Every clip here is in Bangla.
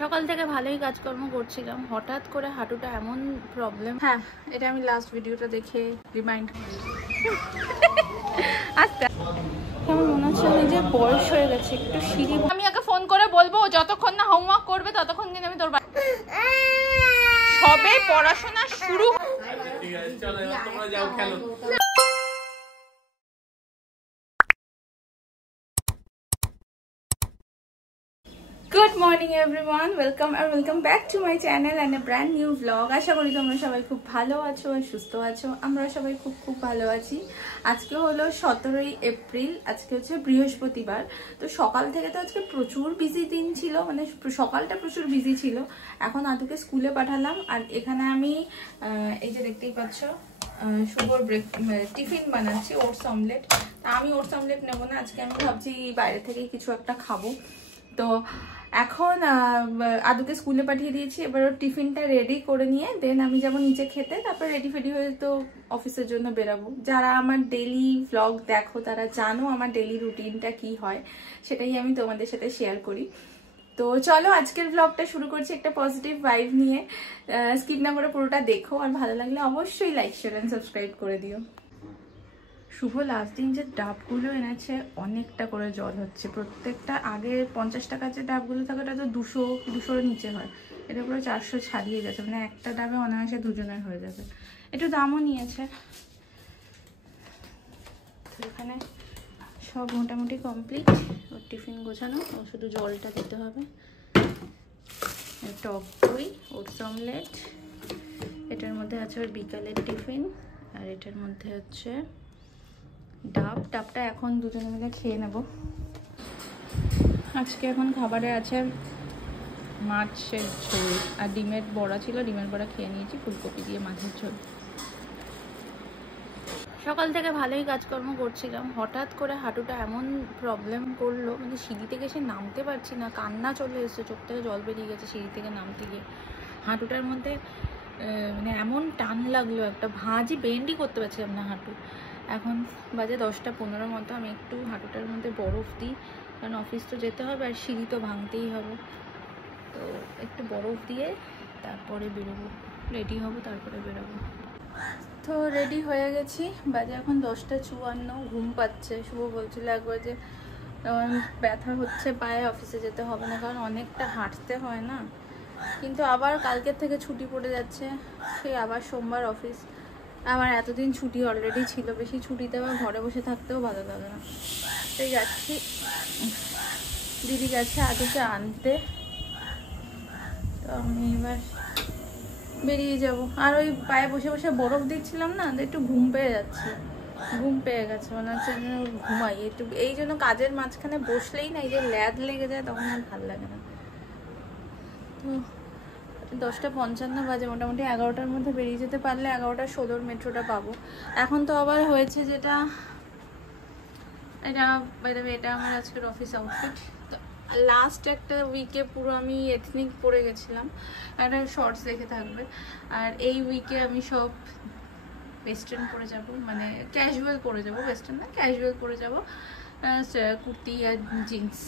সকাল থেকে ভালোই কাজকর্ম করছিলাম, হঠাৎ করে হাঁটুটা এমন প্রবলেম। হ্যাঁ, এটা আমি লাস্ট ভিডিওটা দেখে রিমাইন্ড করি। আচ্ছা, আমার মনে হচ্ছে নিজের বয়স হয়ে গেছে, একটু সিঁড়ি। আমি ওকে ফোন করে বলবো যতক্ষণ না হোমওয়ার্ক করবে ততক্ষণ কিন্তু আমি তোর সবে পড়াশোনা শুরু। ঠিক আছে, চলো তোমরা যাও খেলো। Good morning everyone, welcome back to my channel and a brand new blog. আশা করি তোমরা সবাই খুব ভালো আছো আর সুস্থ আছো। আমরা সবাই খুব ভালো আছি। আজকে হলো 17ই এপ্রিল, আজকে হচ্ছে বৃহস্পতিবার। তো সকাল থেকে তো আজকে প্রচুর বিজি দিন ছিল, মানে সকালটা প্রচুর বিজি ছিল। এখন আদুকে স্কুলে পাঠালাম আর এখানে আমি এই যে দেখতেই পাচ্ছ শুভর টিফিন বানাচ্ছি, ওটস অমলেট। তা আমি ওটস অমলেট নেবো না আজকে, আমি ভাবছি বাইরে থেকে কিছু একটা খাবো। তো এখন আদুকে স্কুলে পাঠিয়ে দিয়েছি, এবার ওর টিফিনটা রেডি করে নিয়ে দেন আমি যাবো নিচে খেতে, তারপর রেডি ফেডি হয়ে তো অফিসের জন্য বেরাবো। যারা আমার ডেলি ভ্লগ দেখো তারা জানো আমার ডেলি রুটিনটা কি হয়, সেটাই আমি তোমাদের সাথে শেয়ার করি। তো চলো আজকের ভ্লগটা শুরু করছি একটা পজিটিভ ভাইব নিয়ে। স্কিপ না করে পুরোটা দেখো, আর ভালো লাগলে অবশ্যই লাইক শেয়ার অ্যান্ড সাবস্ক্রাইব করে দিও। শুভ লাস্ট দিন যে ডাবগুলো এনেছে অনেকটা করে জল হচ্ছে, প্রত্যেকটা আগে 50 টাকার যে ডাবগুলো থাকে ওটা তো 200-200-র নিচে হয়, এটা পুরো 400 ছাড়িয়ে গেছে, মানে একটা ডাবে অনায়াসে দুজনের হয়ে যাবে। একটু দামও নিয়েছে। তো এখানে সব মোটামুটি কমপ্লিট, ওর টিফিন গোছানো, ও শুধু জলটা দিতে হবে। টক দই, ওটস অমলেট, এটার মধ্যে আছে ওর বিকালের টিফিন, আর এটার মধ্যে হচ্ছে ডাবটা এখন দুজনে মিলে খেয়ে নেব। আজকে এখন খাবারে আছে মাছের ঝোল আর ডিমের বড়া ছিল, ডিমের বড়া খেয়ে নিয়েছি, ফুলকপি দিয়ে মাছের ঝোল। সকাল থেকে ভালোই কাজকর্ম করছিলাম, হঠাৎ করে হাঁটুটা এমন প্রবলেম করলো, মানে সিঁড়ি থেকে এসে নামতে পারছি না, কান্না চলে এসেছে, চোখ থেকে জল বেরিয়ে গেছে সিঁড়ি থেকে নামতে গিয়ে। হাঁটুটার মধ্যে মানে এমন টান লাগলো, একটা ভাঁজই বেন্ডই করতে পারছিলাম না হাঁটু। এখন বাজে 10টা 15 মতো, আমি একটু হাঁটুটার মধ্যে বরফ দিই, কারণ অফিস তো যেতে হবে আর সিঁড়ি তো ভাঙতেই হবে। তো একটু বরফ দিয়ে তারপরে বেরোবো, রেডি হব, তারপরে বেরোবো। তো রেডি হয়ে গেছি, বাজে এখন 10টা 54, ঘুম পাচ্ছে। শুভ বলছিল একবার যে ব্যথা হচ্ছে পায়ে, অফিসে যেতে হবে না, কারণ অনেকটা হাঁটতে হয় না। কিন্তু আবার কালকের থেকে ছুটি পড়ে যাচ্ছে, সেই আবার সোমবার অফিস। আমার এতদিন ছুটি অলরেডি ছিল, বেশি ছুটিতে আমার ঘরে বসে থাকতেও ভালো লাগে না, তাই যাচ্ছি। দিদি গেছে আদুকে আনতে, তো আমি এবার বেরিয়ে যাব। আর ওই পায়ে বসে বসে বরফ দিচ্ছিলাম না, একটু ঘুম পেয়ে যাচ্ছে, ঘুম পেয়ে গেছে, মনে হচ্ছে ঘুমাই একটু। এই জন্য কাজের মাঝখানে বসলেই না এই যে ল্যাদ লেগে যায়, তখন আর ভালো লাগে না। তো 10টা 55 বাজে, মোটামুটি 11টার মধ্যে বেরিয়ে যেতে পারলে 11টা 16 মেট্রোটা পাবো। এখন তো আবার হয়েছে যেটা, এটা আমার আজকের অফিস আউটফিট। তো লাস্ট একটা উইকে পুরো আমি এথনিক পরে গেছিলাম, একটা শর্টস দেখে থাকবে। আর এই উইকে আমি সব ওয়েস্টার্ন পরে যাব, মানে ক্যাজুয়াল পরে যাব, ওয়েস্টার্ন না ক্যাজুয়াল পরে যাব, কুর্তি আর জিন্স,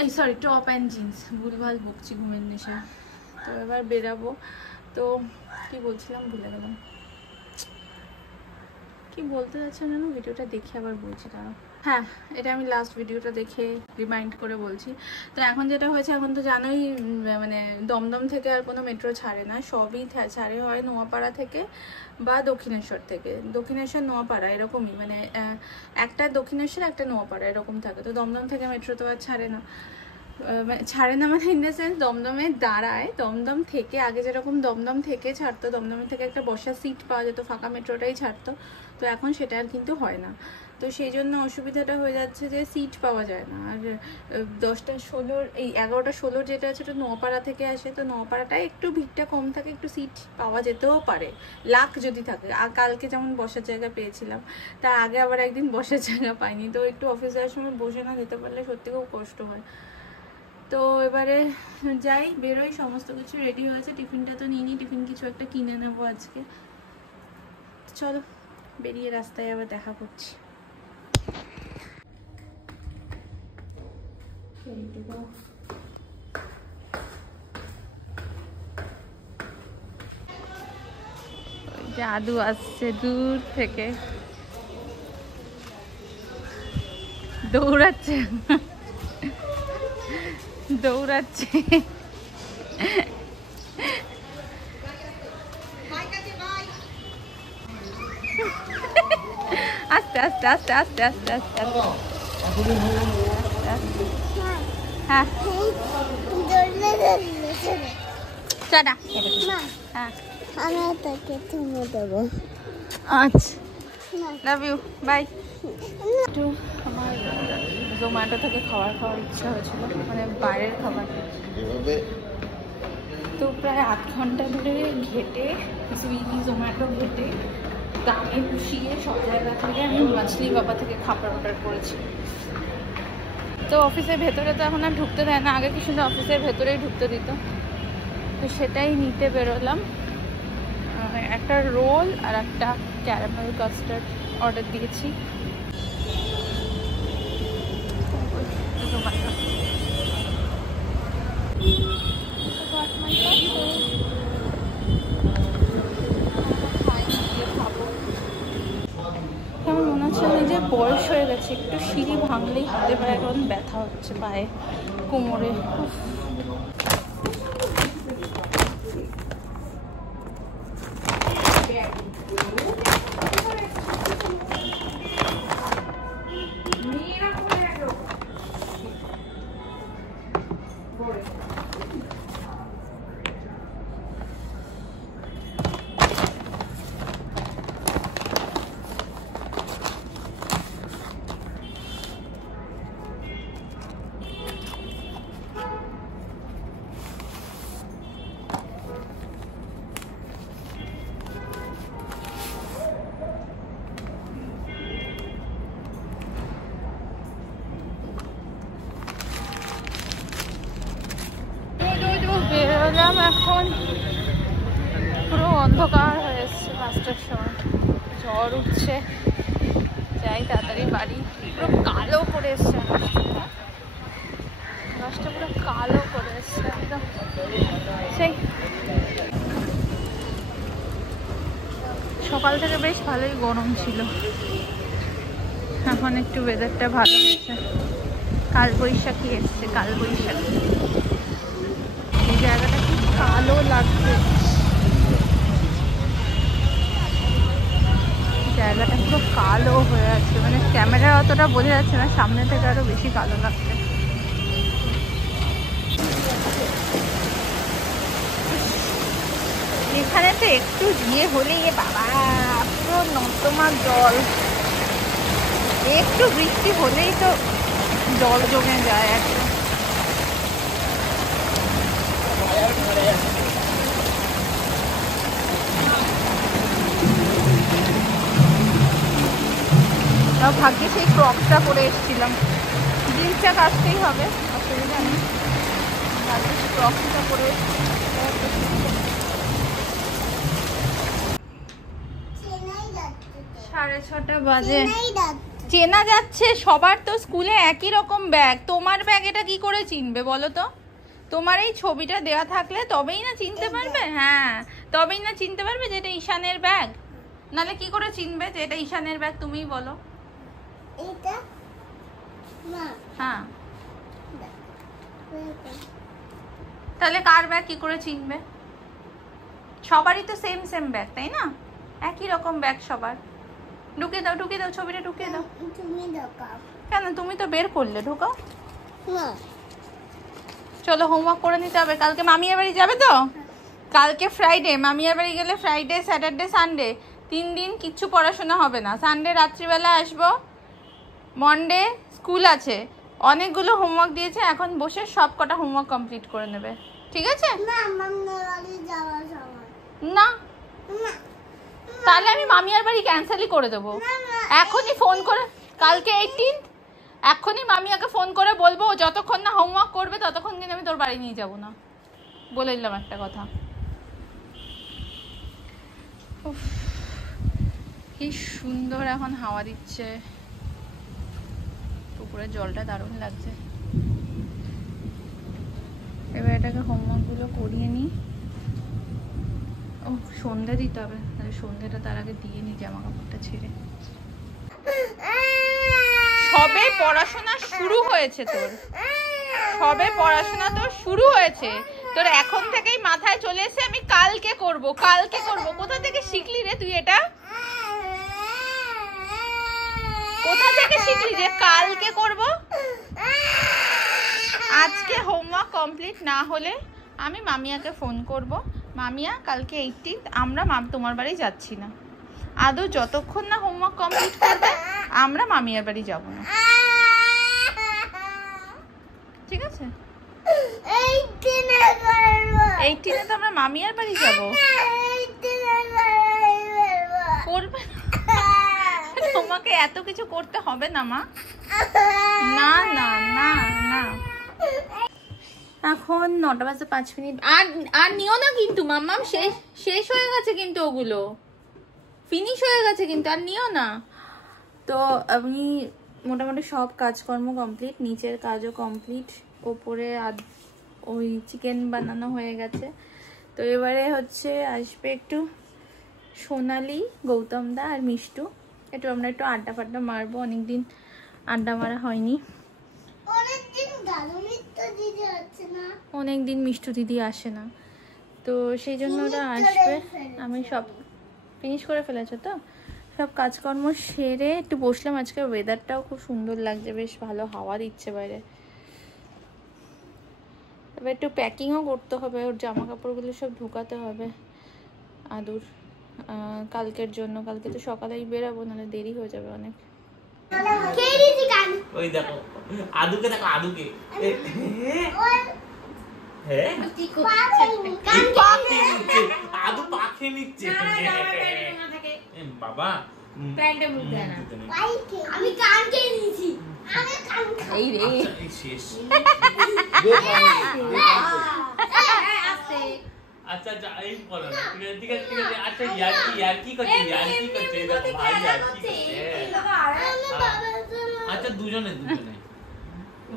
এই সরি টপ অ্যান্ড জিন্স, ভুলভাল বকছি ঘুমের নেশে। তো এবার বেরাবো। তো কি বলছিলাম ভুলে গেলাম, কি বলতে যাচ্ছি না, ভিডিওটা দেখে আবার বলছি তারা। হ্যাঁ, এটা আমি লাস্ট ভিডিওটা দেখে রিমাইন্ড করে বলছি। তো এখন যেটা হয়েছে, এখন তো জানোই মানে দমদম থেকে আর কোনো মেট্রো ছাড়ে না, সবই ছাড়ে হয় নোয়াপাড়া থেকে বা দক্ষিণেশ্বর থেকে। দক্ষিণেশ্বর নোয়াপাড়া এরকমই, মানে একটা দক্ষিণেশ্বর একটা নোয়াপাড়া এরকম থাকে। তো দমদম থেকে মেট্রো তো আর ছাড়ে না, মানে ইন দ্য সেন্স দমদমে দাঁড়ায়। দমদম থেকে আগে যেরকম দমদম থেকে ছাড়তো, দমদমের থেকে একটা বসার সিট পাওয়া যেত, ফাঁকা মেট্রোটাই ছাড়তো। তো এখন সেটা আর কিন্তু হয় না। তো সেই জন্য অসুবিধাটা হয়ে যাচ্ছে যে সিট পাওয়া যায় না। আর 10টা 16 এই 11টা 16 যেটা আছে ওটা নোয়াপাড়া থেকে আসে, তো নোয়াপাড়াটায় একটু ভিড়টা কম থাকে, একটু সিট পাওয়া যেতেও পারে লাক যদি থাকে। আর কালকে যেমন বসার জায়গা পেয়েছিলাম, তার আগে আবার একদিন বসার জায়গা পাইনি। তো একটু অফিস যাওয়ার সময় বসে না যেতে পারলে সত্যি খুব কষ্ট হয়। তো এবারে যাই, বেরোই, সমস্ত কিছু রেডি হয়েছে। টিফিনটা তো নিইনি, টিফিন কিছু একটা কিনে নেবো আজকে। চলো বেরিয়ে রাস্তায় আবার দেখা করছি। জাদু আসছে দূর থেকে, দৌড়াচ্ছে দৌড়াচ্ছে। আস্তে আস্তে আস্তে আস্তে আস্তে আস্তে আস্তে। হ্যাঁ টাটা। হ্যাঁ আচ্ছা, লাভ ইউ, বাই। একটু আমার জোম্যাটো থেকে খাওয়ার ইচ্ছা হয়েছিল, মানে বাইরের খাবার। তো প্রায় 8 ঘন্টা ধরে ঘেটে, সুইগি জোম্যাটো ঘেটে দামে পুষিয়ে সব জায়গা থেকে আমি মাছলি বাবা থেকে খাবার অর্ডার করেছি। তো অফিসের ভেতরে তো এখন আর ঢুকতে দেয় না, আগে কি সুন্দর অফিসের ভেতরেই ঢুকতে দিত। তো সেটাই নিতে বেরোলাম। একটা রোল আর একটা ক্যারামেল কাস্টার্ড অর্ডার দিয়েছি। আমার মনে হচ্ছে যে বয়স হয়ে গেছে, একটু সিঁড়ি ভাঙলেই হাতে পায়ে এখন ব্যথা হচ্ছে, পায়ে কোমরে। বেরোলাম, এখন পুরো অন্ধকার হয়ে এসছে। 5টার সময় ঝড় উঠছে, যাই তাড়াতাড়ি বাড়ি। পুরো কালো করে এসছে আকাশটা, পুরো কালো করে এসছে একদম। সেই সকাল থেকে বেশ ভালোই গরম ছিল, এখন একটু ওয়েদারটা ভালো হয়েছে। কালবৈশাখী এসছে, কালবৈশাখী। এই জায়গাটা কি কালো লাগছে, জায়গাটা পুরো কালো হয়ে আছে, মানে ক্যামেরা অতটা বোঝা যাচ্ছে না, সামনে থেকে আরো বেশি কালো লাগছে। এখানে তো একটু ইয়ে হলেই বাবা পুরো নর্দমার জল, একটু বৃষ্টি হলেই তো জল জমে যায় একদম। ভাগ্যে সেই ক্রক্সটা পরে এসেছিলাম, জিন্সটা কাটতেই হবে, অসুবিধা নেই। ভাগ্যে সেই ক্রক্সটা পরে 6:30 বাজে। চেনা যাচ্ছে, সবার তো স্কুলে একই রকম ব্যাগ। তোমার ব্যাগ এটা কি করে চিনবে বলো তো? তোমার এই ছবিটা দেওয়া থাকলে তবেই না চিনতে পারবে। হ্যাঁ, তবেই না চিনতে পারবে যে এটা ঈশানের ব্যাগ, নালে কি করে চিনবে যে এটা ঈশানের ব্যাগ? তুমিই বলো। হ্যাঁ, তাহলে কার ব্যাগ কি করে চিনবে? সবারই তো সেম সেম ব্যাগ, তাই না? একই রকম ব্যাগ সবার। ঢুকে দাও, ঢুকে দাও, ছবিটা ঢুকে দাও। কেন, তুমি তো বের করলে, ঢোকাও। চলো হোমওয়ার্ক করে নিতে হবে, কালকে মামিয়ার বাড়ি যাবে তো। কালকে ফ্রাইডে, মামিয়ার বাড়ি গেলে ফ্রাইডে স্যাটারডে সানডে 3 দিন কিচ্ছু পড়াশোনা হবে না। সানডে রাত্রিবেলা আসবো, মনডে স্কুল আছে, অনেকগুলো হোমওয়ার্ক দিয়েছে, এখন বসে সব কটা হোমওয়ার্ক কমপ্লিট করে নেবে, ঠিক আছে? না, তাহলে আমি মামিয়ার বাড়ি ক্যান্সেলই করে দেবো। এখনই ফোন করে, কালকে 18, এখনই মামিয়াকে ফোন করে বলবো যতক্ষণ না হোমওয়ার্ক করবে ততক্ষণ কিন্তু আমি তোর বাড়ি নিয়ে যাব না, বলে দিলাম একটা কথা। কি সুন্দর এখন হাওয়া দিচ্ছে, পুকুরের জলটা দারুণ লাগছে। এবার এটাকে হোমওয়ার্কগুলো করিয়ে নিই, ও সন্ধ্যা দিতে হবে, তাহলে সন্ধ্যাটা তার আগে দিয়ে নি জামা কাপড়টা ছেড়ে। সবে পড়াশোনা শুরু হয়েছে তোর, সবে পড়াশোনা তোর শুরু হয়েছে, তোর এখন থেকেই মাথায় চলে এসে আমি কালকে করব কালকে করব। কোথা থেকে শিখলি রে তুই এটা? কোথা থেকে শিখলি যে কালকে করব? আজকে হোমওয়ার্ক কমপ্লিট না হলে আমি মামিয়াকে ফোন করব, মামিয়া কালকে 18 আমরা তোমার বাড়ি যাচ্ছি না। আদৌ যতক্ষণ না হোমওয়ার্ক কমপ্লিট করবে আমরা মামিয়ার বাড়ি যাব না, ঠিক আছে? 18 তো আমরা মামিয়ার বাড়ি যাব। করবে তোমাকে এত কিছু করতে হবে না মা, না না না না। এখন 9:05। আর আর নিও না কিন্তু মাম্মাম, শেষ হয়ে গেছে কিন্তু, ওগুলো ফিনিশ হয়ে গেছে কিন্তু, আর নিও না। তো আমি মোটামুটি সব কাজকর্ম কমপ্লিট, নিচের কাজও কমপ্লিট, ওপরে ওই চিকেন বানানো হয়ে গেছে। তো এবারে হচ্ছে আসবে একটু সোনালি, গৌতম দা আর মিষ্টু, আমরা একটু আড্ডা ফাড্ডা মারবো, অনেকদিন আড্ডা মারা হয়নি, অনেকদিন মিষ্টু দিদি আসে না, তো সেই জন্য ওরা আসবে। আমি সব ফিনিশ করে ফেলেছো তো, সব কাজকর্ম সেরে একটু বসলাম। আজকে ওয়েদারটাও খুব সুন্দর লাগছে, বেশ ভালো হাওয়া দিচ্ছে বাইরে। এবার একটু প্যাকিংও করতে হবে, ওর জামা কাপড়গুলো সব ঢুকাতে হবে আদুর কালকের জন্য। কালকে তো সকালেই বেরাবো, নাহলে দেরি হয়ে যাবে অনেক। ওই দেখো আদুকে, দেখো আদুকে, আদু পাখে নিচ্ছে বাবা। আমি কান কে নিয়েছি, এই রে শেষ। আচ্ছা আচ্ছা এই বলো না, ঠিক আছে ঠিক আছে। আচ্ছা ইয়ার্কি করছে, ইয়ার্কি করছে, দেখো ভাই ইয়ার্কি করছে। আচ্ছা দুজনে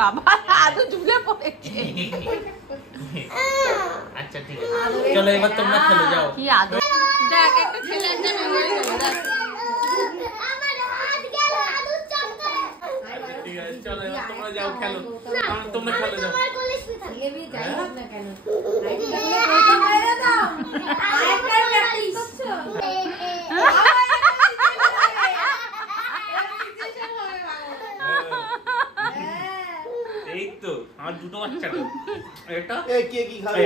বাবা আদু ঝুলে পড়েছে। আচ্ছা ঠিক আছে, চলো এবার তোমরা খেলে যাও। কি আদু দেখ, একটা ছেলের জন্য হয়ে গেল। আমার হাত গেল আদুর চক্করে। ঠিক আছে চলো এবার তোমরা যাও খেলো, তোমরা খেলে যাও। আমার কোলে শুয়ে থাক, লেবি যাই হোক না কেন এই তো আমার দুটো বাচ্চা, এটা কে কি খাবে?